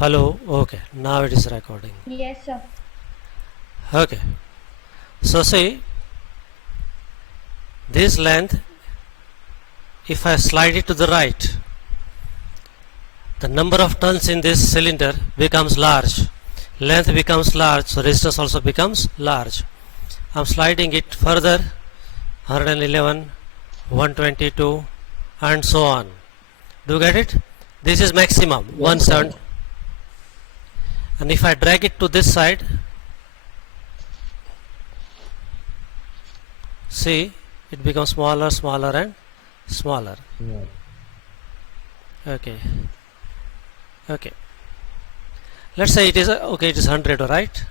Hello. Okay. Now it is recording. Yes, sir. Okay. So see, this length, if I slide it to the right, the number of turns in this cylinder becomes large. Length becomes large, so resistance also becomes large. I am sliding it further, 111, 122, and so on. Do you get it? This is maximum, Yes, 1/7. And if I drag it to this side, see, it becomes smaller, smaller, and smaller. Yeah. Okay. Okay. Let's say it is okay. It is 100, right?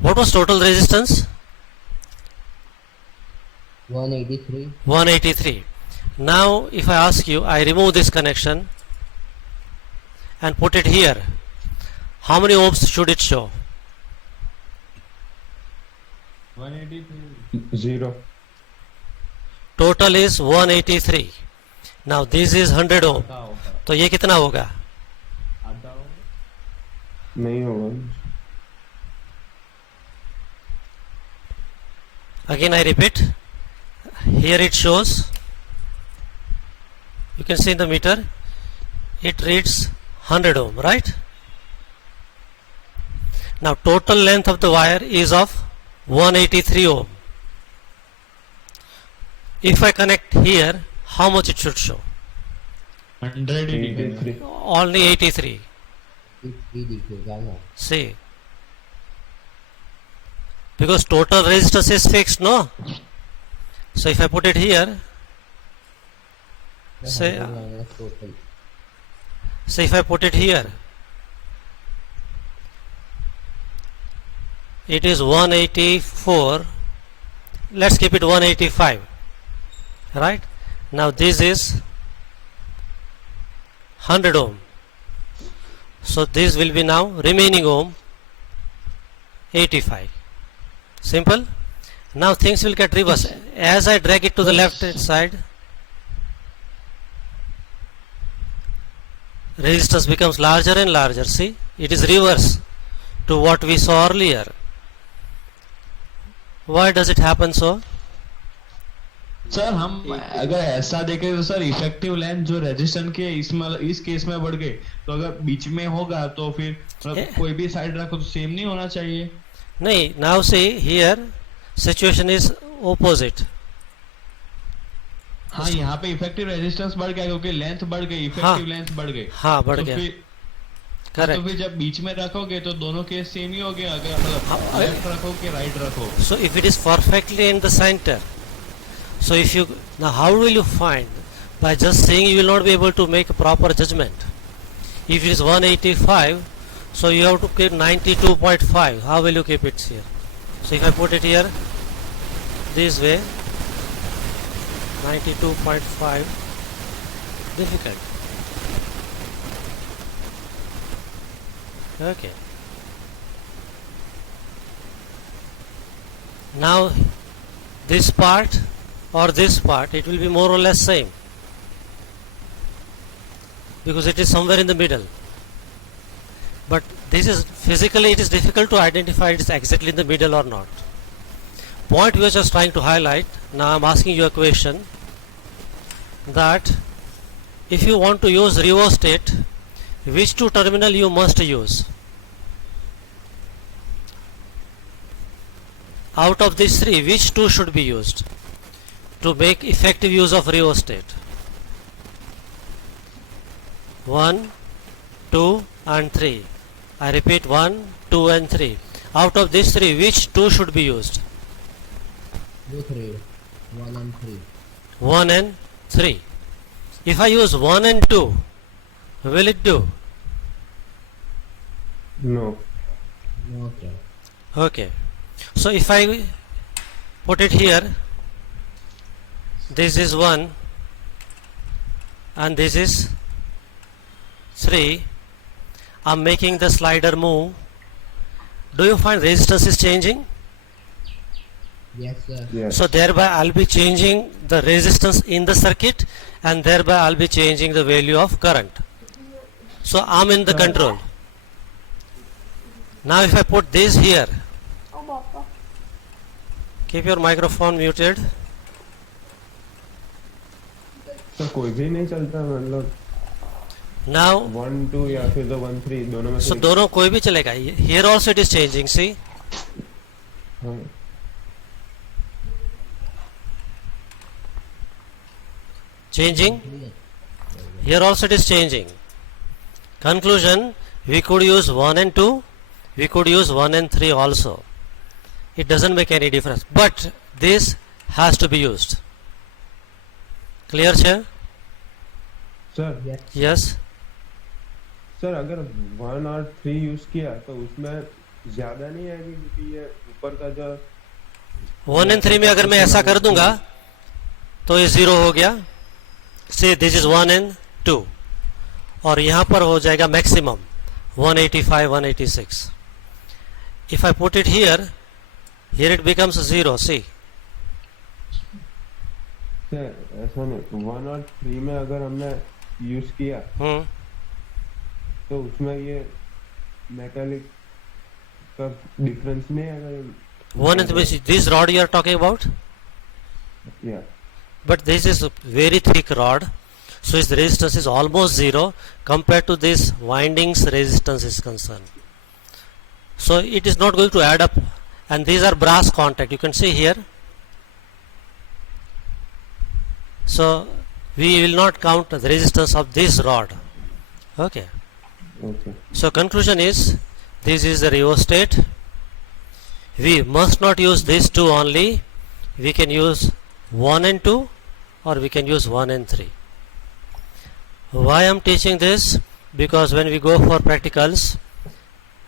What was total resistance? 183. 183. Now, if I ask you, I remove this connection and put it here. How many ohms should it show? 183. 0. Total is 183. Now this is 100 ohm. आधा होगा तो ये कितना होगा? आधा होगा नहीं होगा. Again I repeat. Here it shows. You can see in the meter. It reads 100 ohm, right? Now total length of the wire is of 183 ohm. If I connect here, how much it should show? 100 ही दिखेगा 83. Only 83. 83 दिखेगा ना. See, because total resistance is fixed, no? So if I put it here, say, 100 minus total. say if I put it here, it is 184. Let's keep it 185, right? Now this is 100 ohm. So this will be now remaining ohm 85. Simple. Now things will get reversed. As I drag it to the left side, resistance becomes larger and larger. See, it is reverse to what we saw earlier. Why does it happen so? Sir हम अगर ऐसा देखें तो sir effective length जो resistance के इसमें इस case में बढ़ गई तो अगर बीच में होगा तो फिर मतलब कोई भी साइड रखो तो सेम नहीं होना चाहिए. नहीं, now see here situation is opposite. हाँ यहाँ पे इफेक्टिव रेजिस्टेंस बढ़ गया क्योंकि लेंथ बढ़ गई हाँ. इफेक्टिव लेंथ बढ़ गई. हाँ, बढ़ तो गया. फिर तो Correct. फिर जब बीच में रखोगे तो दोनों केस सेम ही हो गया अगर मतलब लेफ्ट रखो कि राइट रखो. So if it is perfectly in the center, so if you now how will you find? By just saying you will not be able to make a proper judgment. If it is 185, so you have to keep 92.5. How will you keep it here? So if I put it here this way, 92.5, difficult. Okay. Now this part or this part, it will be more or less same because it is somewhere in the middle. But this is physically it is difficult to identify it is exactly in the middle or not. Point we are just trying to highlight. Now I am asking you a question that if you want to use rheostat, which two terminal you must use? Out of these three, which two should be used to make effective use of rheostat? 1, 2 and 3. I repeat 1, 2 and 3. Out of these three, which two should be used? 3. 1 and 3. 1 and 3. If I use 1 and 2, will it do? No. Okay. Okay. So if I put it here, this is 1 and this is 3. I am making the slider move. Do you find resistance is changing? Yes, sir. Yes. So thereby I'll be changing the resistance in the circuit and thereby I'll be changing the value of current. So I'm in the control. Now if I put this here, ओ बापा keep your microphone muted. Sir कोई भी नहीं चलता मतलब Now 1 2 या फिर तो 1 3 दोनों में so से दोनों कोई भी चलेगा. Here also it is changing. See, हाँ changing. Clear. Here also it is changing. Conclusion: we could use 1 and 2. We could use 1 and 3 also. It doesn't make any difference. But this has to be used. Clear, sir? Sir Yes. Yes. Sir अगर 1 और 3 use किया तो उसमें ज्यादा नहीं आएगी क्योंकि ये ऊपर का जो 1 and 3 में अगर मैं ऐसा कर दूंगा तो ये 0 हो गया. से दिस इज 1 and 2 और यहाँ पर हो जाएगा maximum 185 186. If I put it here it becomes 0. See, sir ऐसा नहीं 1 और 3 में अगर हमने यूज किया तो उसमें ये मेटालिक का डिफरेंस नहीं आएगा 1 and 3, this rod you are talking about, या but this is a very thick rod, so its resistance is almost 0 compared to this windings resistance is concerned. So it is not going to add up, and these are brass contact, you can see here. So we will not count the resistance of this rod. Okay. Okay So conclusion is, this is the rheostat. We must not use these two only. We can use 1 and 2 or we can use 1 and 3. Why I am teaching this? Because when we go for practicals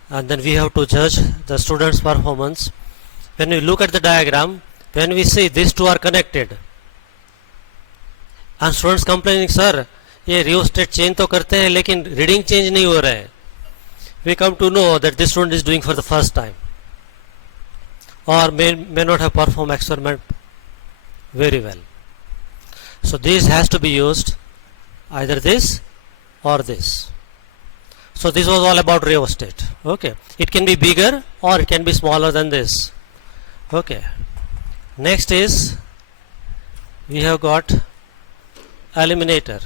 and then we have to judge the students' performance, when we look at the diagram, when we see these two are connected and students complaining, sir, ये rheostat change तो करते हैं लेकिन reading change नहीं हो रहा है. We come to know that this student is doing for the first time or may not have performed experiment very well. So this has to be used, either this or this. So this was all about rheostat. Okay, it can be bigger or it can be smaller than this. Okay, next is we have got eliminator.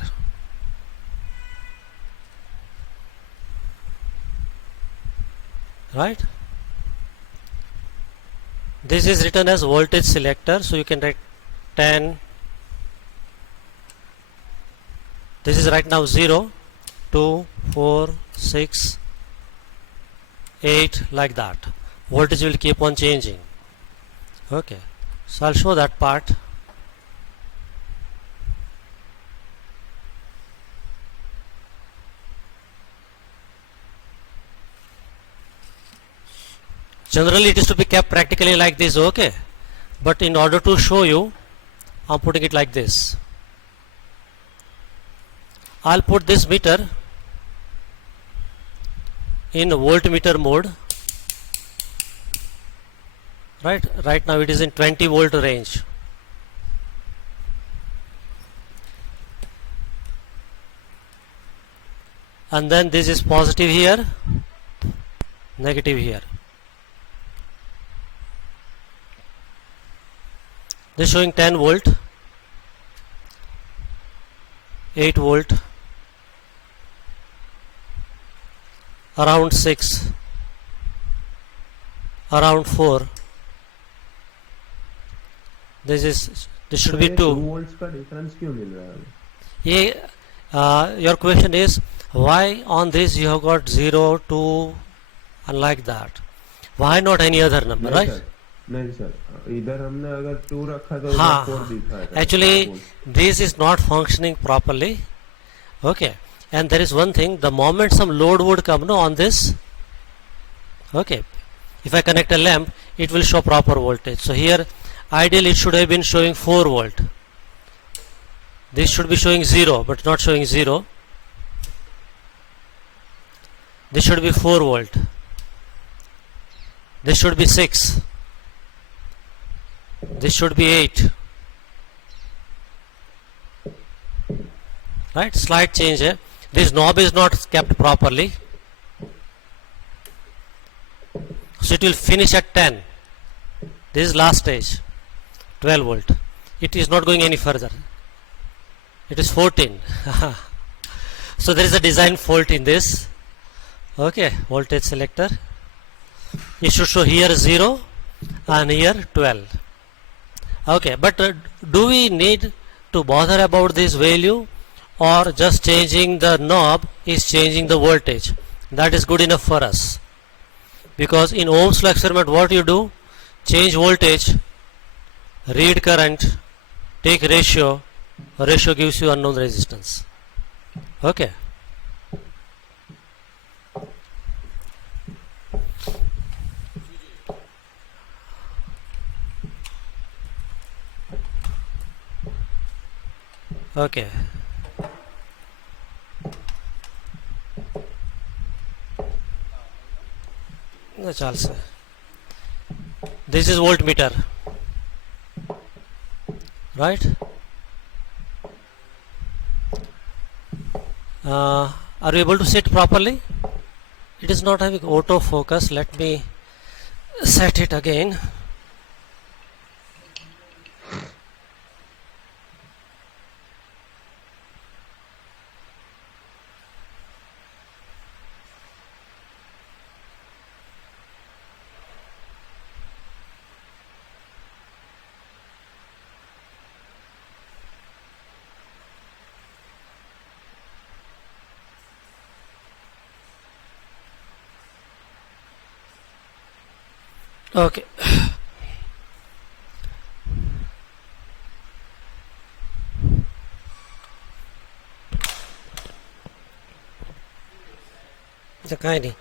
Right, this is written as voltage selector, so you can write 10. This is right now 0 2 4 6 8 like that. Voltage will keep on changing. Okay, so I'll show that part. Generally it is to be kept practically like this, okay, but in order to show you I'm putting it like this. I'll put this meter in voltmeter mode. Right now it is in 20 volt range. And then this is positive here, negative here. This is showing 10 volt, 8 volt, around 6, around 4. This should be 2. Volts का difference क्यों मिल रहा है? ये your question is why on this you have got 0, 2 and like that. Why not any other number, right? नहीं sir, इधर हमने अगर 2 रखा तो हाँ, 4 दिखा है. actually this is not functioning properly. Okay, and there is one thing, the moment some load would come on this, okay, if I connect a lamp it will show proper voltage. So here ideally it should have been showing 4 volt. This should be showing 0 but not showing 0. This should be 4 volt. This should be 6. This should be 8. Right, slight change है. this knob is not kept properly, so it will finish at 10. This is last stage, 12 volt. It is not going any further. It is 14. So there is a design fault in this. Okay, voltage selector. It should show here 0 and here 12. Okay, but do we need to bother about this value, or just changing the knob is changing the voltage? That is good enough for us. Because in Ohm's law experiment, what you do? Change voltage, read current, take ratio. Ratio gives you unknown resistance. Okay. Okay. That's also. This is voltmeter, right? Are you able to set properly? It is not having auto focus. Let me set it again. Okay. The kind.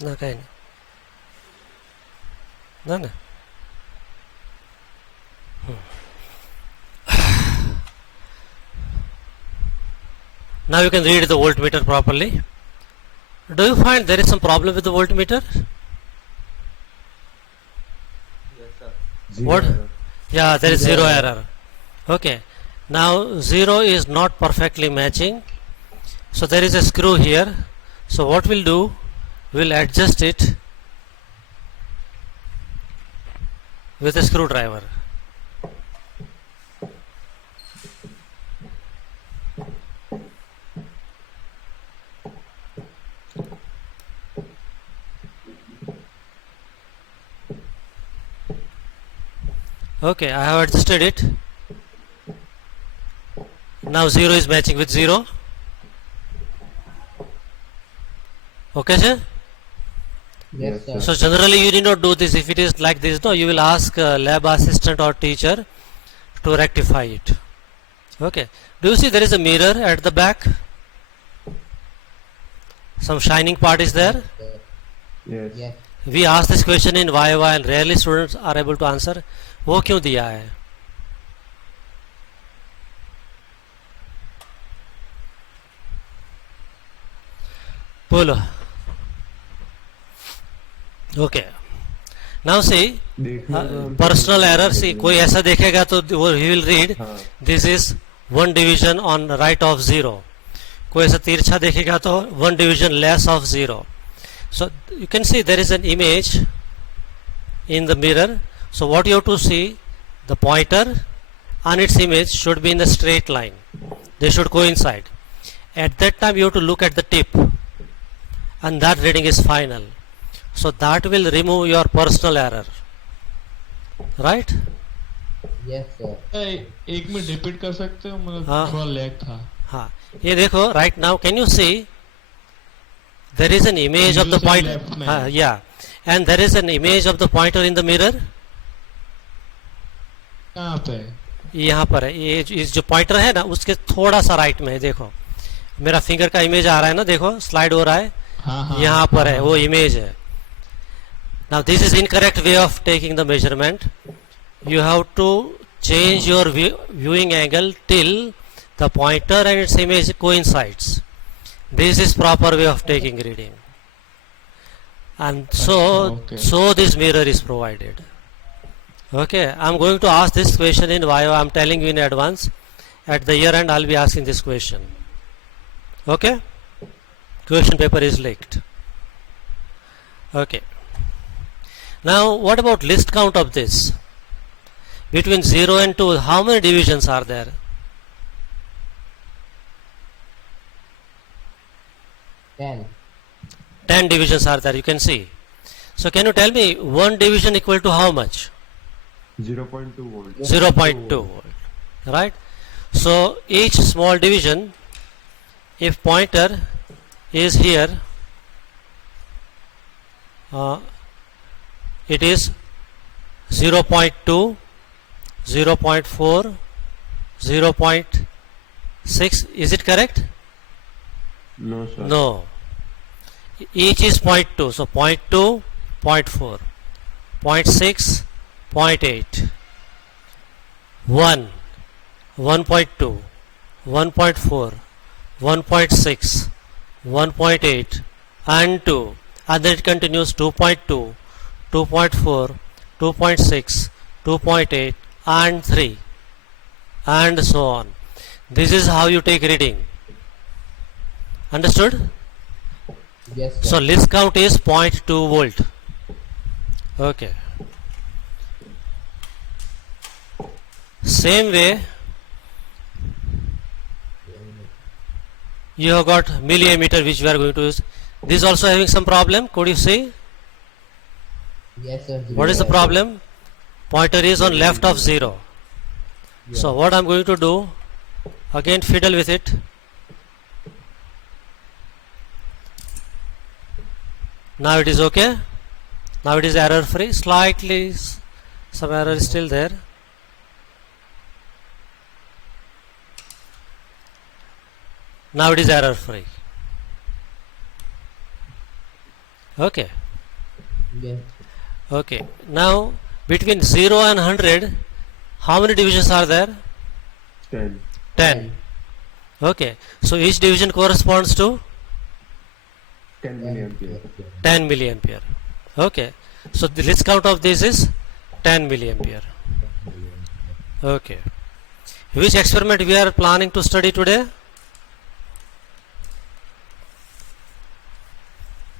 No kind. No. Now you can read the voltmeter properly. Do you find there is some problem with the voltmeter? Zero What? error. Yeah, there is Zero zero error. error. Okay. Now 0 is not perfectly matching. So there is a screw here. So what we'll do, we'll adjust it with a screwdriver. Okay, I have adjusted it. Now 0 is matching with 0. Okay, sir? Yes, sir. So generally you need not do this. If it is like this, no, you will ask lab assistant or teacher to rectify it. Okay. Do you see there is a mirror at the back? Some shining part is there. Sir. Yes. Yes. We ask this question in YY and rarely students are able to answer. वो क्यों दिया है? बोलो. Okay. Now see, देखने को हम personal error. See, कोई ऐसा देखेगा तो वो he will read हाँ. this is one division on right of 0. कोई ऐसा तिरछा देखेगा तो one division less of 0. So you can see there is an image in the mirror. So what you have to see, the pointer and its image should be in the straight line. They should coincide. At that time you have to look at the tip, and that reading is final. So that will remove your personal error. Right? Yes, sir. एक minute repeat कर सकते हो, मतलब हाँ. थोड़ा lag था. हाँ, ये देखो, right now can you see there is an image of You the say pointer. left में. हाँ, yeah, and there is an image of the pointer in the mirror. कहाँ पे? यहाँ पर है. ये इस जो पॉइंटर है ना, उसके थोड़ा सा राइट में है. देखो मेरा फिंगर का इमेज आ रहा है ना, देखो स्लाइड हो रहा है. हाँ हाँ. यहाँ पर है वो इमेज है. Now this is incorrect way of taking the measurement. You have to change your viewing angle till the pointer and its image coincides. This is proper way of taking reading. And Okay. so this mirror is provided. Okay, I'm going to ask this question in YO. I'm telling you in advance. At the year end, I'll be asking this question. Okay, question paper is leaked. Okay, now what about list count of this? Between 0 and 2, how many divisions are there? 10. 10 divisions are there, you can see. So can you tell me one division equal to how much? 0.2 volt. 0.2 volt, right? So each small division, if pointer is here, it is 0.2, 0.4, 0.6. Is it correct? No, sir. No. Each is 0.2. So 0.2, 0.4, 0.6, 0.8, 1, 1.2, 1.4, 1.6, 1.8 and 2, and then it continues 2.2, 2.4, 2.6, 2.8 and 3 and so on. This is how you take reading. Understood? Yes, sir. So list count is 0.2 volt. Okay. Same way, you have got milliammeter which we are going to use. This is also having some problem. Could you see? Yes, sir. What is the problem? Pointer is on left of 0. So what I am going to do, again fiddle with it. Now it is okay. Now it is error free. Slightly some error is still there. Now it is error free. Okay. Yes. Okay. Now between 0 and 100, how many divisions are there? 10. 10. Okay. So each division corresponds to 10 milliampere. 10 milliampere. Okay. So the list count of this is 10 milliampere. Okay. Which experiment we are planning to study today?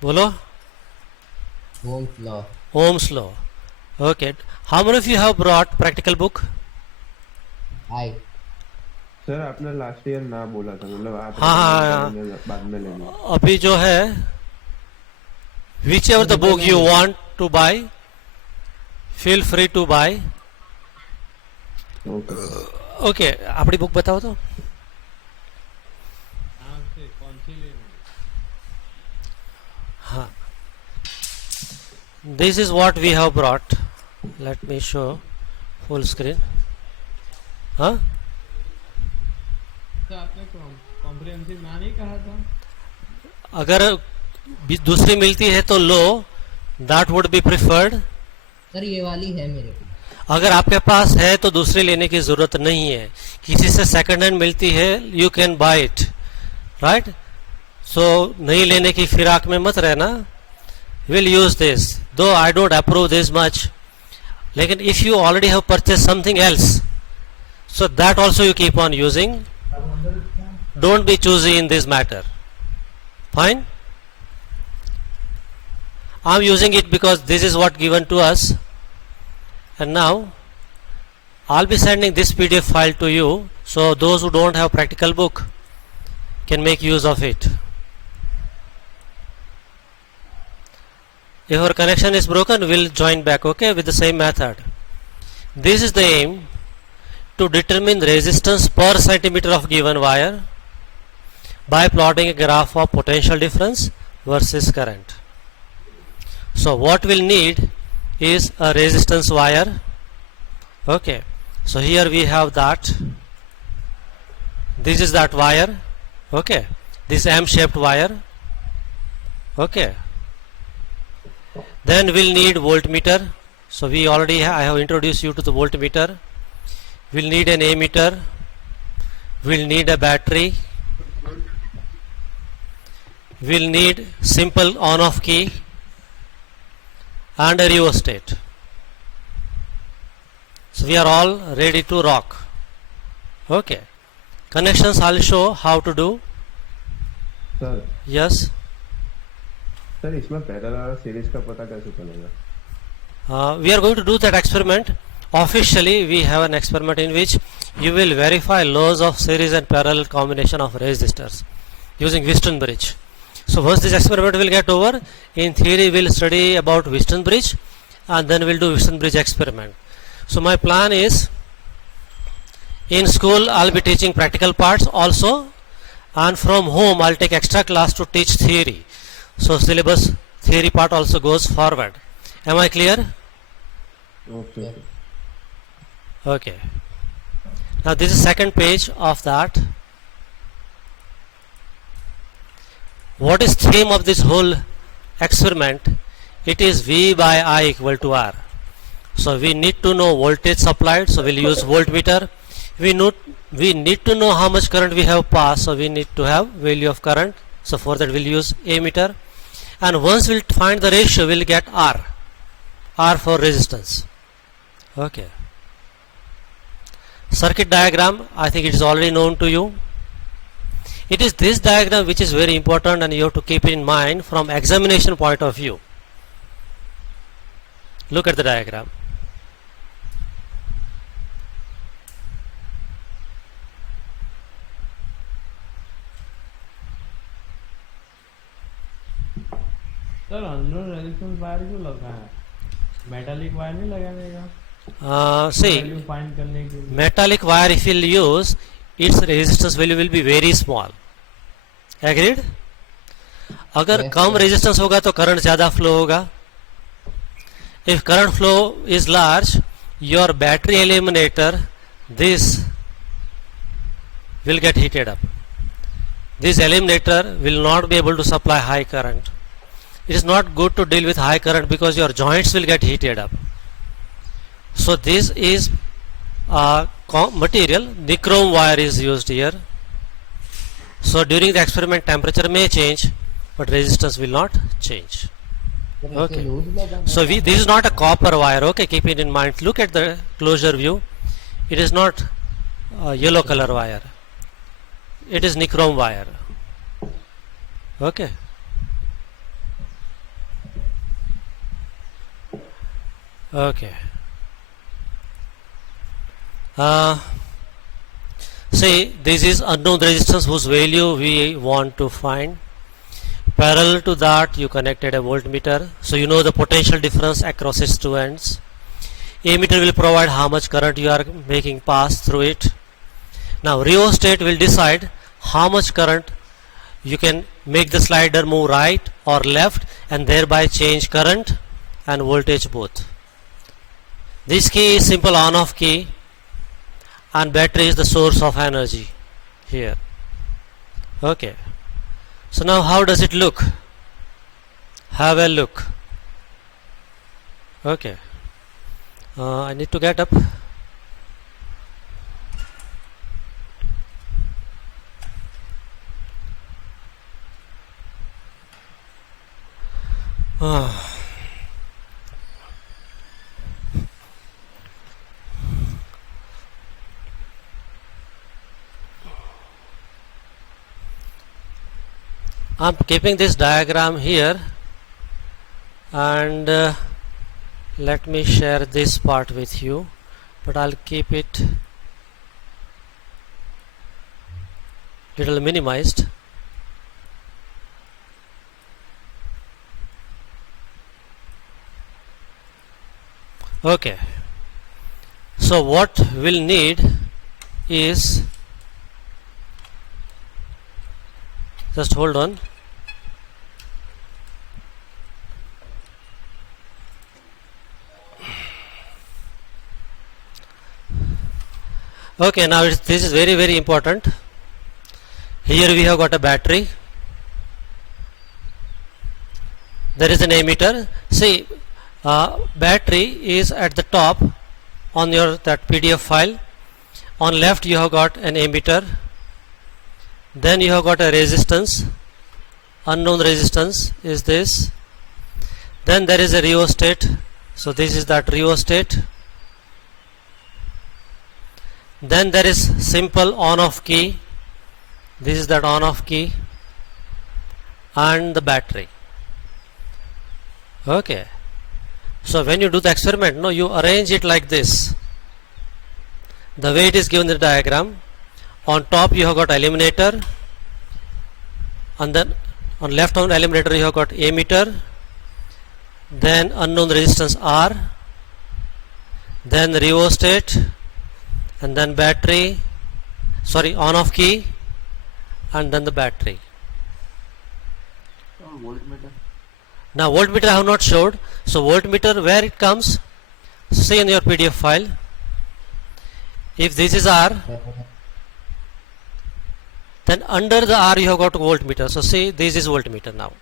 Bolo? Ohm's law. Ohm's law. Okay. How many of you have brought practical book? I. Sir आपने last year ना बोला था मतलब आप हाँ, बाद में लेंगे. अभी जो है whichever the book you want to buy, feel free to buy. Okay. Okay. अपनी बुक बताओ तो. हाँ. This is what we have brought. Let me show full screen. हाँ. आपने कॉम्प्रिहेंसिव ना नहीं कहा था? अगर दूसरी मिलती है तो लो, that would be preferred. Sir ये वाली है मेरे को. अगर आपके पास है तो दूसरी लेने की जरूरत नहीं है. किसी से सेकंड हैंड मिलती है, you can buy it, right. So नहीं लेने की फिराक में मत रहना. Will use this, though I don't approve this much. लेकिन if you already have purchase something else, so that also you keep on using. Don't be choosy in this matter. Fine. I'm using it because this is what given to us, and now I'll be sending this PDF file to you, so those who don't have practical book can make use of it. If our connection is broken, we'll join back, okay, with the same method. This is the aim, to determine resistance per centimeter of given wire by plotting a graph of potential difference versus current. So what we'll need is a resistance wire. Okay, so here we have that. This is that wire. Okay, this M-shaped wire. Okay, then we'll need voltmeter. So we already I have introduced you to the voltmeter. We'll need an ammeter. We'll need a battery. We'll need simple on-off key and a rheostat. So we are all ready to rock. Okay. Connections I'll show how to do. Sir Yes. Sir इसमें parallel series का पता कैसे चलेगा? We are going to do that experiment. Officially, we have an experiment in which you will verify laws of series and parallel combination of resistors using Wheaton bridge. So once this experiment will get over, in theory we'll study about Wheaton bridge and then we'll do Wheaton bridge experiment. So my plan is, in school I'll be teaching practical parts also, and from home I'll take extra class to teach theory. So syllabus theory part also goes forward. Am I clear? Okay Okay. Now this is second page of that. What is theme of this whole experiment? It is V by I equal to R. So we need to know voltage supplied, so we'll use voltmeter. We need to know how much current we have passed, so we need to have value of current. So for that we'll use ammeter. And once we'll find the ratio, we'll get R. R for resistance. Okay. Circuit diagram, I think it is already known to you. It is this diagram which is very important and you have to keep it in mind from examination point of view. Look at the diagram. Sir unknown resistance wire क्यों लगा है? Metallic wire नहीं लगाने का See, value find करने के लिए? metallic wire if you'll use, its resistance value will be very small. Agreed? अगर Yes, कम sir. रेजिस्टेंस होगा तो करंट ज्यादा फ्लो होगा. If current flow is large, your battery eliminator, this will get heated up. This eliminator will not be able to supply high current. It is not good to deal with high current because your joints will get heated up. So this is material, nichrome wire is used here. So during the experiment temperature may change but resistance will not change. Okay. So this is not a copper wire, okay, keep it in mind. Look at the closer view. It is not a yellow color wire. It is nichrome wire. Okay. Okay. See, this is unknown resistance whose value we want to find. Parallel to that you connected a voltmeter, so you know the potential difference across its two ends. Ammeter will provide how much current you are making pass through it. Now rheostat will decide how much current you can make the slider move right or left and thereby change current and voltage both. This key is simple on off key and battery is the source of energy here. Okay. So now how does it look? Have a look. Okay. I need to get up. I'm keeping this diagram here and let me share this part with you, but I'll keep it little minimized. Okay, so what we'll need is, just hold on. Okay, now this is very important. Here we have got a battery. There is an ammeter. See, battery is at the top on your that PDF file. On left you have got an ammeter. Then you have got a resistance. Unknown resistance is this. Then there is a rheostat. So this is that rheostat. Then there is simple on off key. This is that on off key. and the battery. Okay, so when you do the experiment, no, you arrange it like this, the way it is given in the diagram. On top you have got eliminator, and then on left on eliminator you have got ammeter, then unknown resistance R, then rheostat, and then battery, sorry, on off key, and then the battery. Voltmeter. Now voltmeter I have not showed. So voltmeter, where it comes, see in your PDF file, if this is R, then under the R you have got voltmeter. So see, this is voltmeter now.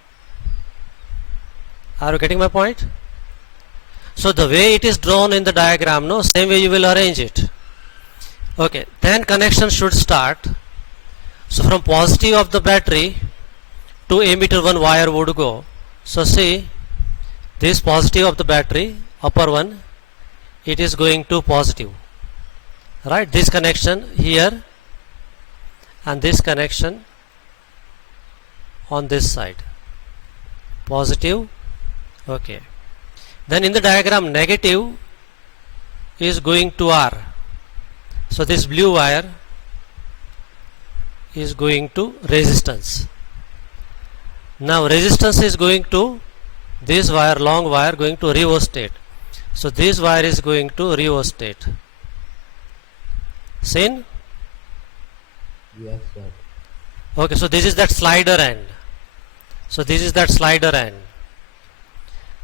Are you getting my point? So the way it is drawn in the diagram, no, same way you will arrange it. Okay, then connection should start. So from positive of the battery to ammeter one wire would go. So see, this positive of the battery, upper one, it is going to positive, right? This connection here and this connection on this side, positive. Okay, then in the diagram negative is going to R. So this blue wire is going to resistance. Now resistance is going to this wire, long wire, going to rheostat. So this wire is going to rheostat. Seen? Yes, sir. Okay, so this is that slider end. So this is that slider end.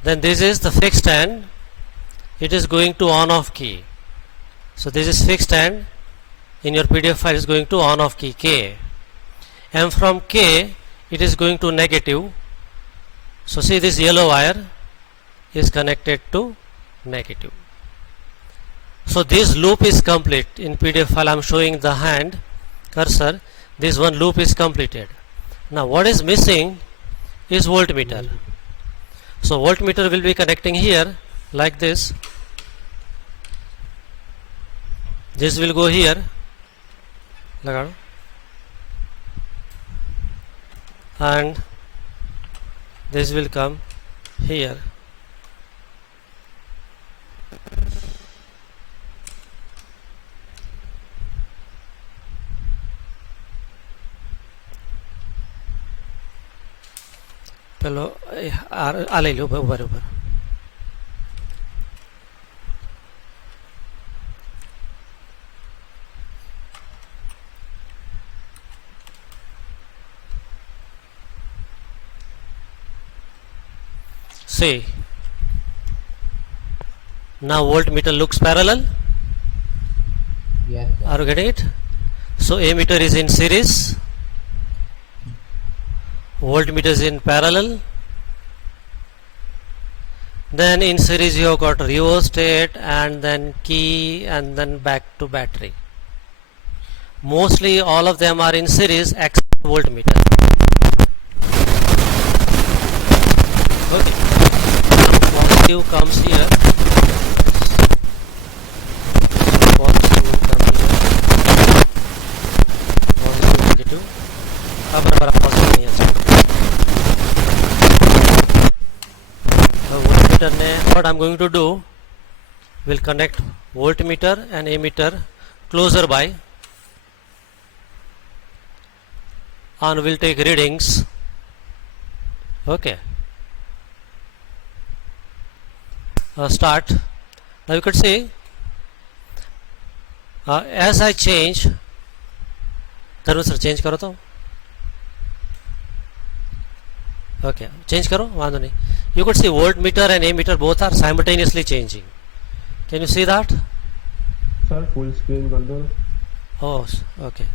Then this is the fixed end. It is going to on off key. So this is fixed end. In your PDF file is going to on off key K. And from K it is going to negative. So see, this yellow wire is connected to negative. So this loop is complete. In PDF file I am showing the hand cursor. This one loop is completed. Now what is missing is voltmeter. So voltmeter will be connecting here like this. This will go here, and this will come here. પેલો આ લઈ લો બરોબર. See, now voltmeter looks parallel. Yes, sir. Are you getting it? So ammeter is in series, voltmeter is in parallel. Then in series you have got rheostat and then key and then back to battery. Mostly all of them are in series except voltmeter. Okay. Positive comes here. Positive will come here. Positive, negative. बराबर positive नहीं है. So voltmeter ने what I'm going to do, will connect voltmeter and ammeter closer by, and will take readings. Okay. Start. Now you could see as I change, धर्म sir change करो तो. Okay, change करो, वांधो नहीं. You could see voltmeter and ammeter both are simultaneously changing. Can you see that? Sir full screen कर दो. Oh, okay.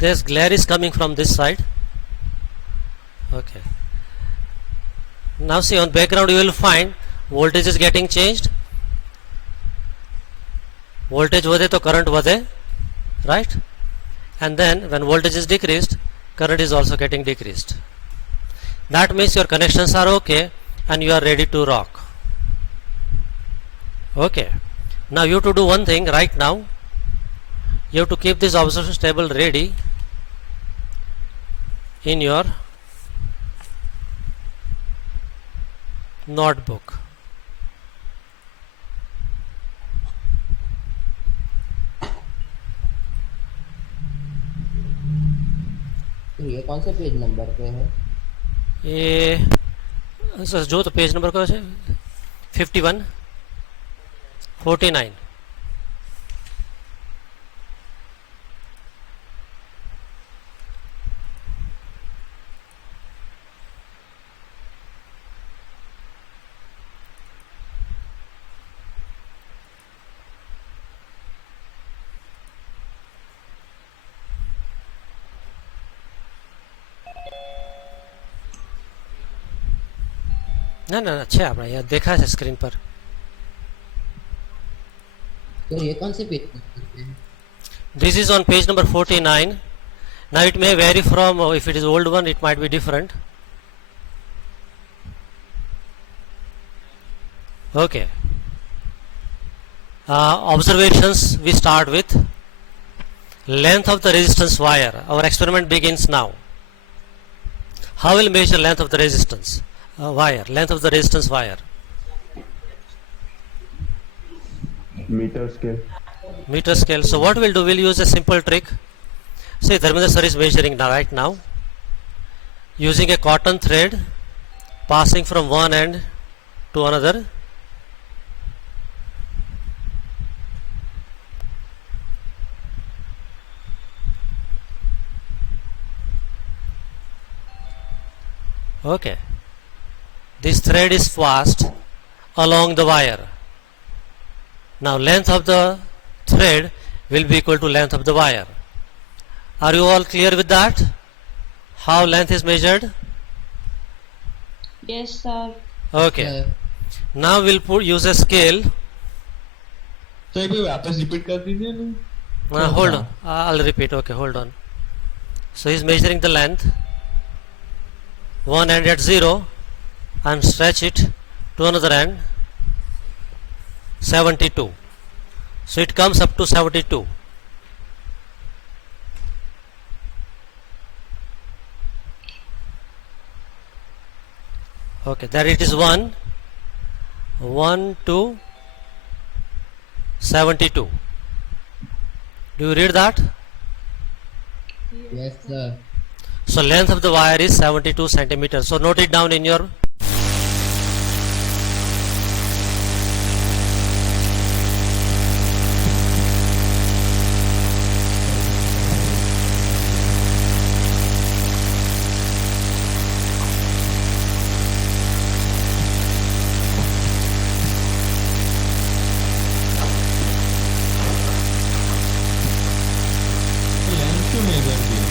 This glare is coming from this side. Okay. Now see, on background you will find voltage is getting changed. Voltage વધે તો current વધે, right? And then when voltage is decreased, current is also getting decreased. That means your connections are okay and you are ready to rock. Okay. Now you have to do one thing right now. You have to keep this observation table ready in your notebook. तो ये कौन से page number पे है? ये sir जो तो page number का 51 49. ना ना अच्छे आपने यार देखा है स्क्रीन पर. तो ये कौन से पेज नंबर पे है? This is on page number 49. Now it may vary from, if it is old one it might be different. Okay. Observations we start with. Length of the resistance wire. Our experiment begins now. How will measure length of the resistance wire? Length of the resistance wire. Metre scale. Meter scale. So what we'll do, we'll use a simple trick. Say Dharmendra sir is measuring now, right now, using a cotton thread, passing from one end to another. Okay, this thread is passed along the wire. Now length of the thread will be equal to length of the wire. Are you all clear with that? How length is measured? Yes, sir. Okay. Now we'll use a scale. तो एक बार वापस repeat कर दीजिए ना. Hold on. I'll repeat. Okay, hold on. So he's measuring the length. One end at 0 and stretch it to another end. 72. So it comes up to 72. Okay, there it is 1 to 72. Do you read that? Yes, sir. So length of the wire is 72 centimeters. So note it down in your length क्यों measure किया?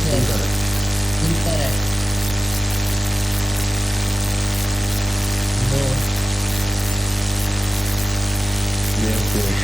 Sir incorrect no Yes, yes.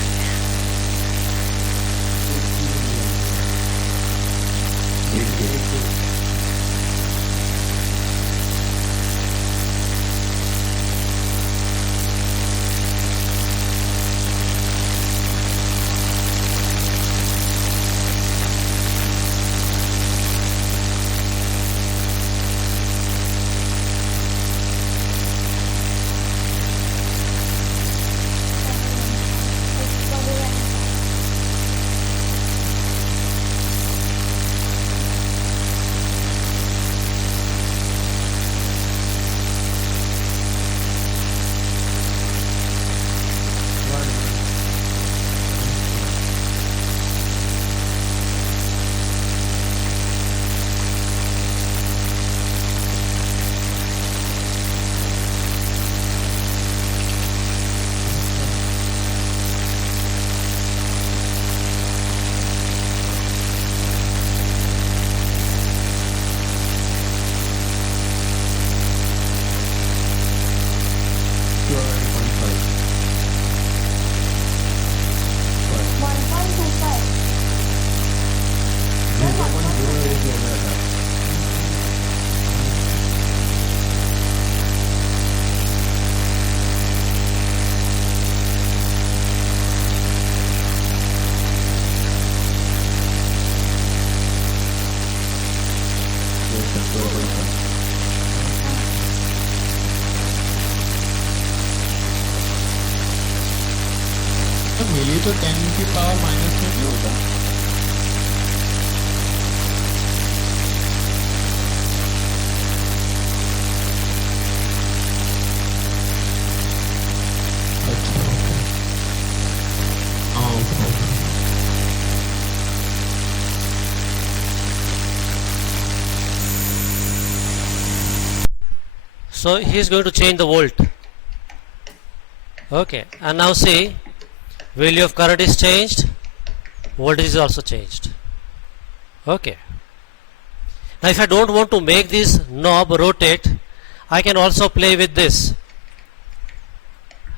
तो मिली तो 10 की power minus में भी होता। अच्छा हाँ okay. So he is going to change the volt. Okay, and now see, value of current is changed, voltage is also changed. Okay, now if I don't want to make this knob rotate, I can also play with this.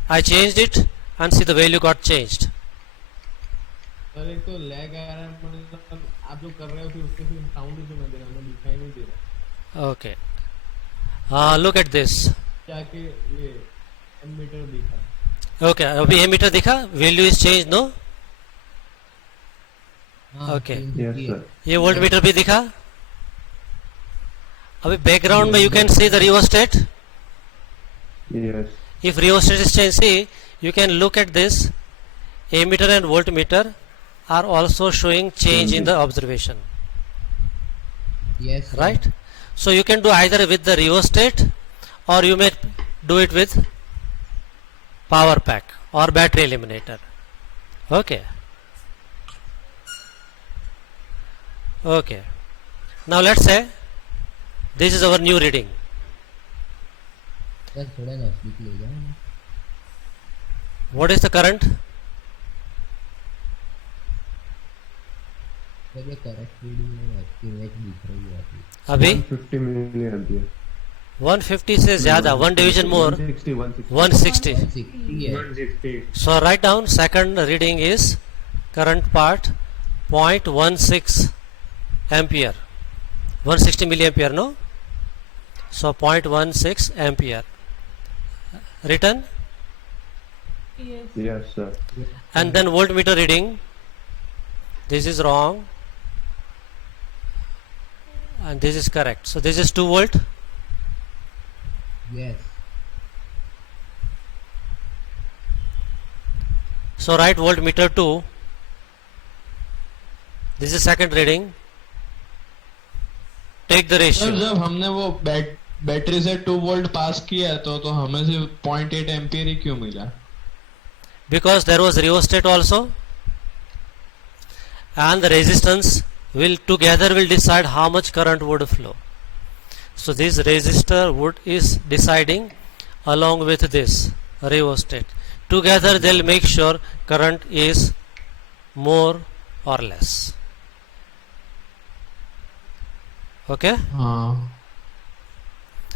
I changed it and see the value got changed. Sir एक तो lag आ रहा है, मतलब आप जो कर रहे हो फिर उसके फिर साउंड ही सुना दे रहा है, हमें दिखाई नहीं दे रहा। Okay, look at this. क्या कि ये एमीटर दिखा। Okay, अभी एमीटर दिखा, value is changed, no? Okay. Yes, sir. ये वोल्ट मीटर भी दिखा। अभी बैकग्राउंड में you can see the rheostat. Yes. If rheostat is changed, see, you can look at this. Ammeter and voltmeter are also showing change in the observation, yes sir. right? So you can do either with the rheostat, or you may do it with power pack or battery eliminator. Okay. Okay. Now let's say this is our new reading. Sir थोड़ा नजदीक ले जाओ। What is the current? Sir ये correct reading में आपकी image दिख रही है अभी। अभी 150 milliampere. 150 से ज्यादा, one division more, 160. 160. 160 है। 160. So write down second reading is current part 0.16 ampere, 160 milliampere, no? So 0.16 ampere written, Yes, sir. and then voltmeter reading, this is wrong and this is correct. So this is 2 volt. Yes. So write voltmeter 2. This is second reading. Take the sir ratio. जब हमने वो battery से 2 volt पास किया तो हमें सिर्फ 0.8 ampere ही क्यों मिला? Because there was rheostat also, and the resistance will together will decide how much current would flow. So this resistor is deciding along with this rheostat. Together they'll make sure current is more or less. Okay. हाँ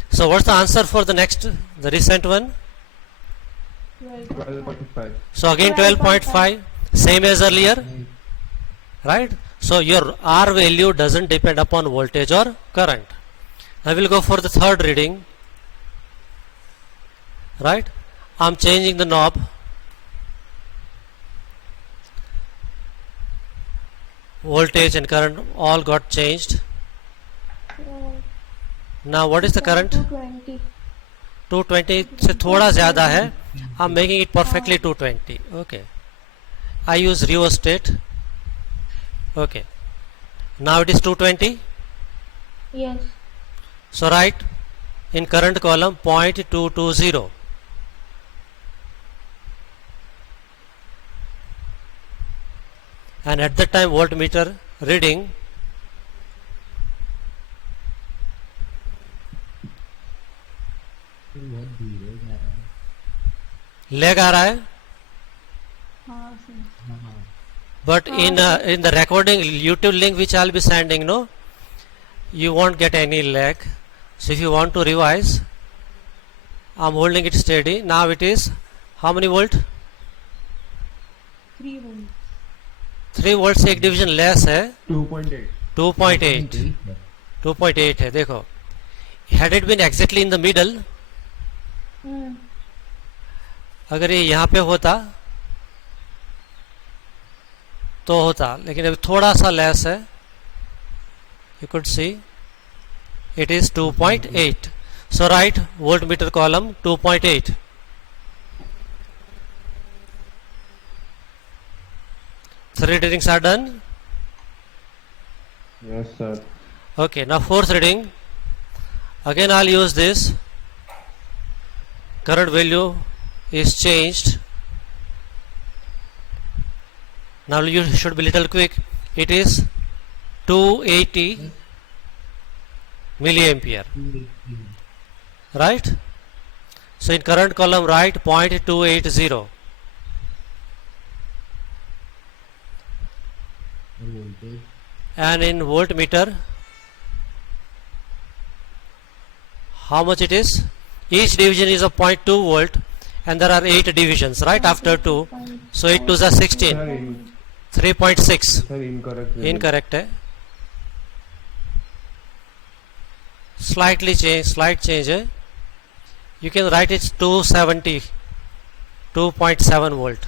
So what's the answer for the next, the recent one? 12.5. So again 12.5, same as earlier, right? So your R value doesn't depend upon voltage or current. I will go for the third reading, right? I'm changing the knob. Voltage and current all got changed. Now what is the current? 220. 220 से थोड़ा ज़्यादा है. I'm making it perfectly 220. Okay. I use rheostat. Okay. Now it is 220. Yes. So write in current column 0.220. And at that time voltmeter reading फिर बहुत धीरे जा रहा है lag आ रहा है. हाँ सर. हाँ But in the recording YouTube link which I'll be sending, no, you won't get any lag. So if you want to revise, I'm holding it steady. Now it is how many volt? 3 volts. 3 volt से एक division less है. 2.8. 2.8. 2.8 है. देखो, had it been exactly in the middle, अगर ये यहाँ पे होता तो होता, लेकिन अभी थोड़ा सा लेस है. You could see it is 2.8. So write voltmeter column 2.8. Three readings are done. Yes, sir. Okay, now fourth reading. Again I'll use this. Current value is changed. Now you should be little quick. It is 280 milliampere. Right? So in current column write 0.280. Voltage And in voltmeter, how much it is? Each division is of 0.2 volt and there are 8 divisions, right, after 2. So 8 2s are 16. Sir, 3.6. sir, incorrect. Incorrect है. Slightly change, slight change है. You can write it 270, 2.7 volt.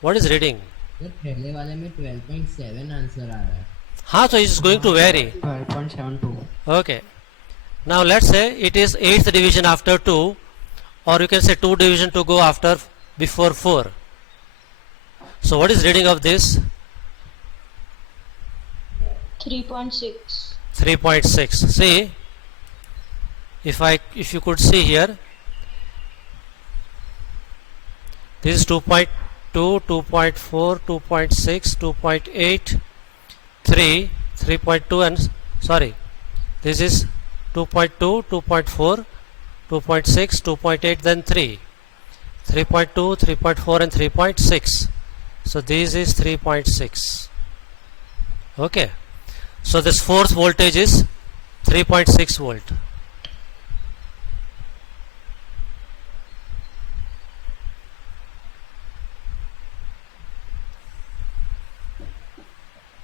What is reading? Sir पहले वाले में 12.7 answer आ रहा है हाँ, so it's going to vary. 12.72. Okay. Now let's say it is 8th division after 2, or you can say 2 division to go after before 4. So what is reading of this? 3.6. 3.6. See, if you could see here, this is 2.2, 2.4, 2.6, 2.8, 3, 3.2 and sorry, this is 2.2, 2.4, 2.6, 2.8, then 3, 3.2, 3.4 and 3.6. So this is 3.6. Okay. So this fourth voltage is 3.6 volt.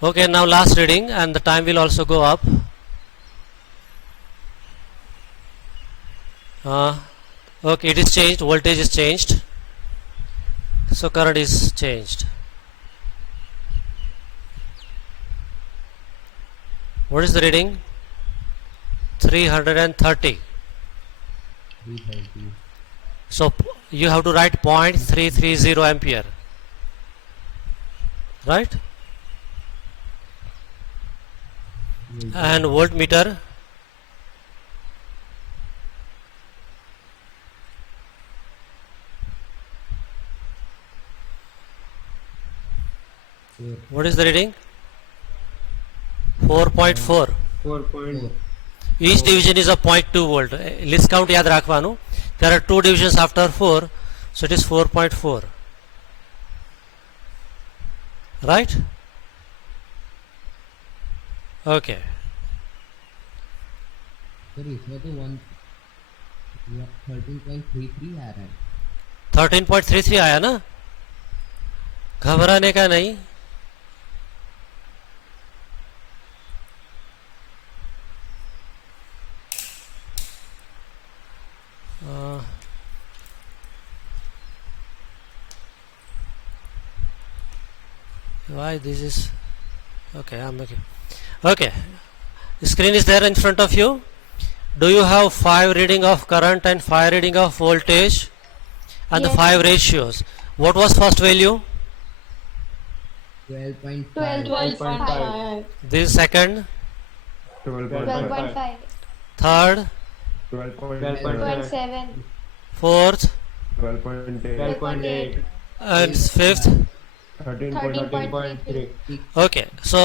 Okay, now last reading, and the time will also go up. Okay, it is changed, voltage is changed, so current is changed. What is the reading? 330. 330 So you have to write 0.330 ampere, right? And voltmeter, what is the reading? 4.4. 4.4. Each division is a 0.2 volt. List count याद रखवानु. There are 2 divisions after 4, so it is 4.4. Right? Okay. Sir इसमें तो 13.33 आ रहा है. 13.33 आया ना, घबराने का नहीं. Why this is okay? I'm okay. Okay, screen is there in front of you. Do you have 5 reading of current and 5 reading of voltage and the Yes. 5 ratios? What was first value? 12.5. 12.5. This is second, 12.5. 12.5. third, 12.7. fourth, 12.8. 12.8. and fifth. 13.3. Okay, so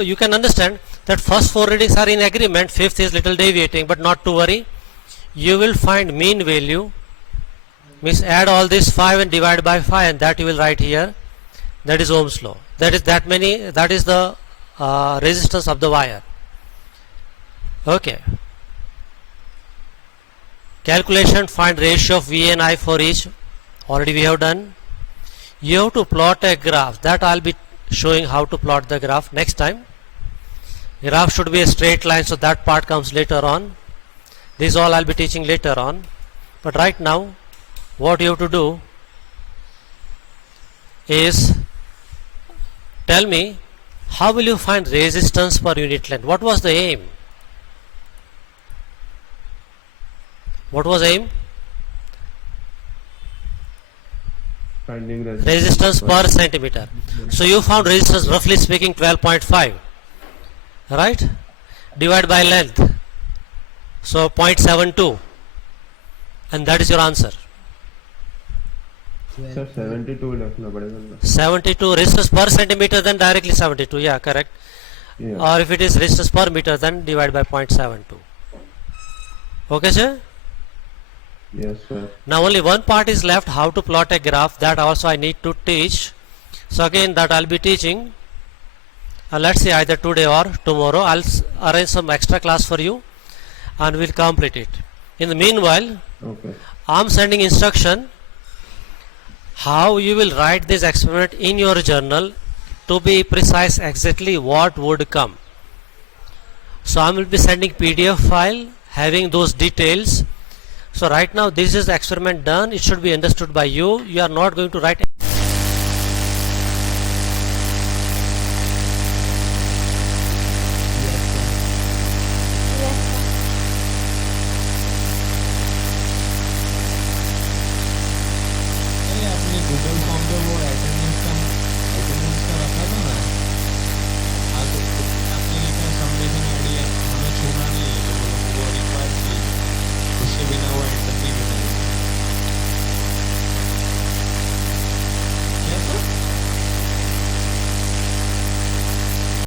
you can understand that first 4 readings are in agreement, fifth is little deviating, but not to worry. You will find mean value, means add all this 5 and divide by 5, and that you will write here. That is Ohm's law. That is that is the resistance of the wire. Okay. Calculation, find ratio of V and I for each. Already we have done. You have to plot a graph. That I'll be showing how to plot the graph next time. Graph should be a straight line, so that part comes later on. This all I'll be teaching later on. But right now, what you have to do is tell me how will you find resistance per unit length. What was the aim? What was aim? Finding Resistance per centimeter. So you found resistance, roughly speaking, 12.5, right? Divide by length, so 0.72, and that is your answer. Sir 72 लिखना पड़ेगा ना. 72 resistance per centimeter, then directly 72. Yeah, correct. Yeah. Or if it is resistance per meter, then divide by 0.72. Okay, sir? Yes, sir. Now only one part is left, how to plot a graph. That also I need to teach. So again, that I'll be teaching. Let's say either today or tomorrow. I'll arrange some extra class for you and we'll complete it. In the meanwhile, Okay. I'm sending instruction how you will write this experiment in your journal, to be precise exactly what would come. So I will be sending PDF file having those details. So right now this is the experiment done. It should be understood by you. You are not going to write